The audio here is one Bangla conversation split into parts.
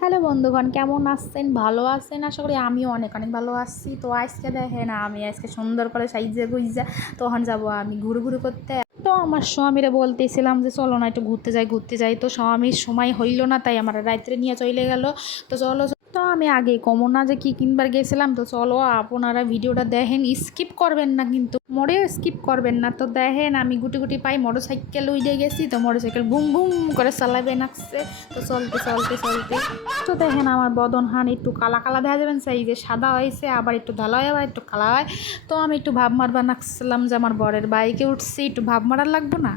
হ্যালো বন্ধুগণ, কেমন আছেন? ভালো আছেন? আশা করি আমিও অনেক অনেক ভালো আছি। তো আজকে দেখেন আমি আজকে সুন্দর করে সাইজে গুইজা তখন যাব আমি ঘুরু করতে। তো আমার স্বামীরে বলতেছিলাম যে চলো না একটু ঘুরতে যাই। তো স্বামীর সময় হইল না, তাই আমার রাত্রে নিয়ে চলে গেল। তো চলো, তো আমি আগে কমো না যে কি কিনবার গেছিলাম। তো চলো আপনারা ভিডিওটা দেখেন, স্কিপ করবেন না, কিন্তু মোড়েও স্কিপ করবেন না। তো দেখেন আমি গুটি গুটি পাই মোটর সাইকেল উঠে গেছি। তো মোটর সাইকেল বুম বুম করে চালাবে নাকছে। তো চলতে তো দেখেন আমার বদন হান একটু কালা কালা দেখা যাবেন, সেই যে সাদা হয়েছে, আবার একটু ঢালা হয়, আবার একটু কালা হয়। তো আমি একটু ভাব মারবার নাকছিলাম যে আমার বরের বাইকে উঠছি, একটু ভাব মারার লাগবে না।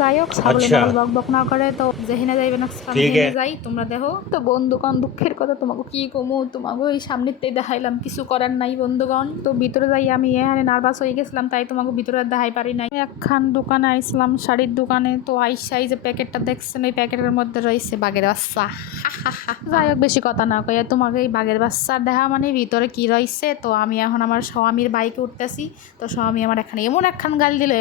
যাই হোক, ছাগলে अच्छा। নগল বক বক না করে। তো যেখানে যাইবে না ठीक হেনে है। যাই, তোমরা দেখো। তো বন্ধুগণ, দুঃখের কথা তোমাকে কি কমু, তোমাকে এই সামনেতেই দেখাইলাম, কিছু করার নাই বন্ধুগণ। তো ভিতরে যাই আমি এখানে নার্ভাস হয়ে গেছিলাম, তাই তোমাকে ভিতরে দেখাই পারি নাই। একখান দোকানে আইসলাম, শাড়ির দোকানে। তো আইসা এই যে প্যাকেটটা দেখছেন, এই প্যাকেটের মধ্যে রয়েছে বাঘের বাচ্চা। যাই হোক, বেশি কথা না কইয়া তোমাকে এই বাঘের বাচ্চা দেখা মানে ভিতরে কি রয়েছে। তো আমি এখন আমার স্বামীর বাইকে উঠতেছি। তো স্বামী আমার এখানে এমন একখান গাল দিল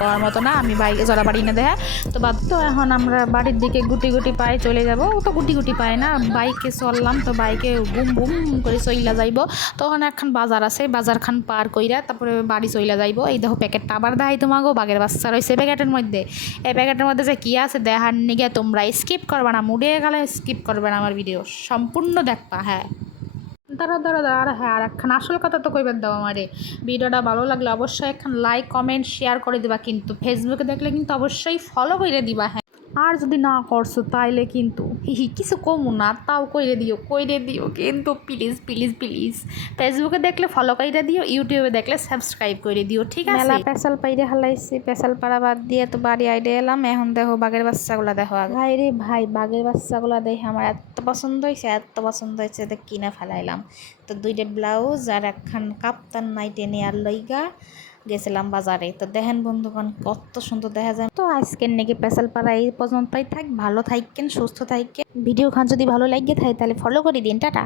করার মতো না, আমি বাইকে জড়া বাড়ি না দেখা। তো বাদ, তো এখন আমরা বাড়ির দিকে গুটি গুটি পায়ে চলে যাব। ও তো গুটি গুটি পায় না, বাইকে চললাম। তো বাইকে বুম বুম করে চইলা যাইব। তখন একখান বাজার আছে, বাজারখান পার কইরা তারপরে বাড়ি চইলা যাইব। এই দেখো প্যাকেটটা আবার দেখাই তোমাকে, বাঘের বাচ্চা রয়েছে প্যাকেটের মধ্যে। এই প্যাকেটের মধ্যে যে কী আছে দেখার নিগে তোমরা স্কিপ করবে না, মুডে গেলে স্কিপ করবে না, আমার ভিডিও সম্পূর্ণ দেখবা। হ্যাঁ, দাঁড়া আর হ্যাঁ, আর একখান আসল কথা তো কইবার দাও আমারে। ভিডিওটা ভালো লাগলে অবশ্যই একখান লাইক কমেন্ট শেয়ার করে দিবা, কিন্তু ফেসবুকে দেখলে কিন্তু অবশ্যই ফলো করে দিবা। হ্যাঁ, আর যদি না করছো তাইলে কিন্তু কিছু কমু না, তাও কইরে দিও কিন্তু প্লিজ। ফেসবুকে দেখলে ফলো করে দিও, ইউটিউবে দেখলে সাবস্ক্রাইব করে দিও, ঠিক আছে? মেলা পেশাল পাইরে হালাইছি, পেশাল পাড়া বাদ দিয়ে তো বাড়ি আইডে এলাম। এখন দেখো বাঘের বাচ্চাগুলা দেখো আগে। ভাই রে ভাই, বাঘের বাচ্চাগুলা দেখে আমার এত পছন্দ হয়েছে যে কিনা ফেলাইলাম। তো দুইটা ব্লাউজ আর একখান কাপ্তান নাইটে নেয়ার লইগা গেছিলাম বাজারে। তো দেখেন বন্ধুগণ, কত সুন্দর দেখা যায়। তো আজকের নাকি পেশাল পাড়া এই পর্যন্তই থাক। ভালো থাকেন, সুস্থ থাকেন। ভিডিও খান যদি ভালো লাগে থাকে তাহলে ফলো করে দিন। টাটা।